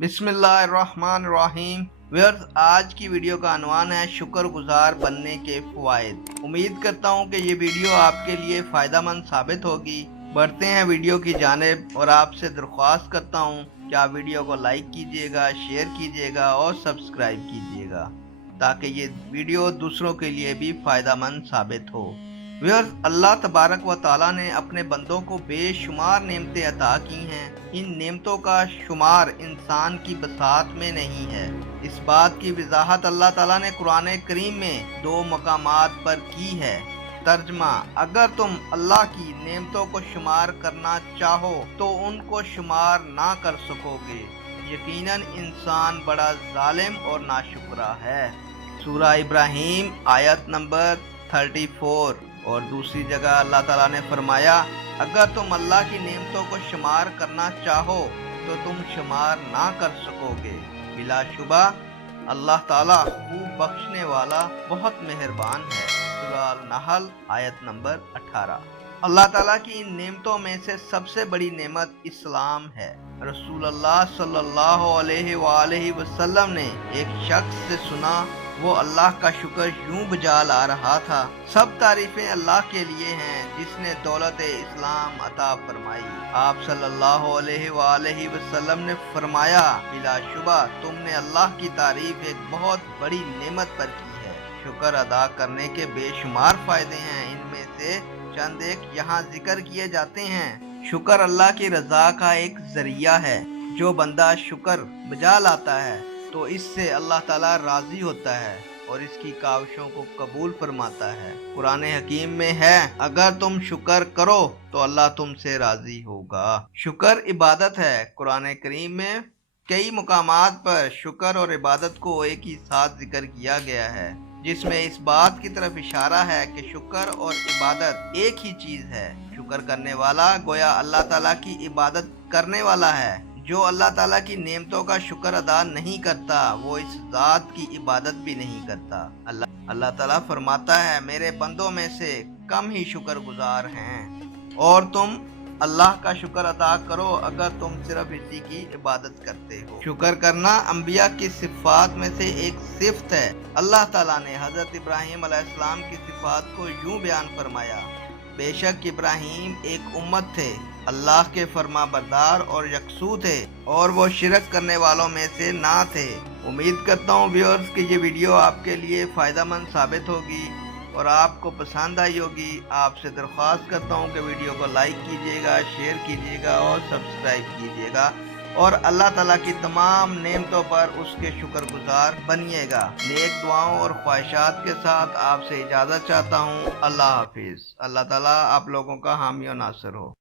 बिस्मिल्लाहिर्रहमानिर्रहीम। व्यूअर्स, आज की वीडियो का अनवान है शुक्रगुजार बनने के फ़वाइद। उम्मीद करता हूँ कि ये वीडियो आपके लिए फ़ायदेमंद साबित होगी। बढ़ते हैं वीडियो की जानिब और आपसे दरख्वास्त करता हूँ कि आप वीडियो को लाइक कीजिएगा, शेयर कीजिएगा और सब्सक्राइब कीजिएगा ताकि ये वीडियो दूसरों के लिए भी फ़ायदेमंद साबित हो। व्यूअर्स, अल्लाह तबारक व ताला ने अपने बंदों को बेशुमार नेमतें अता की हैं। इन नेमतों का शुमार इंसान की बसात में नहीं है। इस बात की वजाहत अल्लाह ताला ने कुरान करीम में 2 मकामात पर की है। तर्जमा: अगर तुम अल्लाह की नेमतों को शुमार करना चाहो तो उनको शुमार ना कर सकोगे। यकीनन इंसान बड़ा जालिम और नाशुक्रा है। सूरह इब्राहीम आयत नंबर 34। और दूसरी जगह अल्लाह ताला ने फरमाया, अगर तुम अल्लाह की नेमतों को शुमार करना चाहो तो तुम शुमार ना कर सकोगे। बिलाशुबा अल्लाह ताला खूब बख्शने वाला, बहुत मेहरबान है। सूरह अल-नहल आयत नंबर 18। अल्लाह ताला की इन नेमतों में से सबसे बड़ी नेमत इस्लाम है। रसूलुल्लाह सल्लल्लाहु अलैहि वसल्लम ने एक शख्स से सुना, वो अल्लाह का शुक्र यूं बजा ला रहा था, सब तारीफें अल्लाह के लिए हैं जिसने दौलत इस्लाम अता फरमाई। आप सल्लल्लाहु अलैहि वसल्लम ने फरमाया, बिलाशुबा तुमने अल्लाह की तारीफ एक बहुत बड़ी नेमत पर की है। शुक्र अदा करने के बेशुमार फायदे हैं, इनमें से चंद एक यहाँ जिक्र किए जाते हैं। शुक्र अल्लाह की रजा का एक जरिया है। जो बंदा शुक्र बजा लाता है तो इससे अल्लाह ताला राजी होता है और इसकी काविशों को कबूल फरमाता है। कुरान हकीम में है, अगर तुम शुक्र करो तो अल्लाह तुमसे राजी होगा। शुक्र इबादत है। कुरान करीम में कई मुकामात पर शुक्र और इबादत को एक ही साथ जिक्र किया गया है, जिसमें इस बात की तरफ इशारा है कि शुक्र और इबादत एक ही चीज है। शुक्र करने वाला गोया अल्लाह ताला की इबादत करने वाला है। जो अल्लाह ताला की नेमतों का शुक्र अदा नहीं करता वो इस जात की इबादत भी नहीं करता। अल्लाह ताला फरमाता है, मेरे बंदों में से कम ही शुक्रगुजार हैं और तुम अल्लाह का शुक्र अदा करो अगर तुम सिर्फ इसी की इबादत करते हो। शुक्र करना अंबिया की सिफात में से एक सिफत है। अल्लाह ताला ने हजरत इब्राहीम अलैहिस्सलाम की सिफात को यूं बयान फरमाया, बेशक इब्राहीम एक उम्मत थे, अल्लाह के फरमा बरदार और यकसू थे और वो शिरक करने वालों में से ना थे। उम्मीद करता हूँ व्यूअर्स कि ये वीडियो आपके लिए फ़ायदेमंद साबित होगी और आपको पसंद आई होगी। आपसे दरख्वास्त करता हूँ कि वीडियो को लाइक कीजिएगा, शेयर कीजिएगा और सब्सक्राइब कीजिएगा और अल्लाह ताला की तमाम नेमतों पर उसके शुक्रगुजार बनिएगा। नेक दुआओं और ख्वाहिशात के साथ आपसे इजाज़त चाहता हूँ। अल्लाह हाफिज़। अल्लाह ताला आप लोगों का हामी और नासिर हो।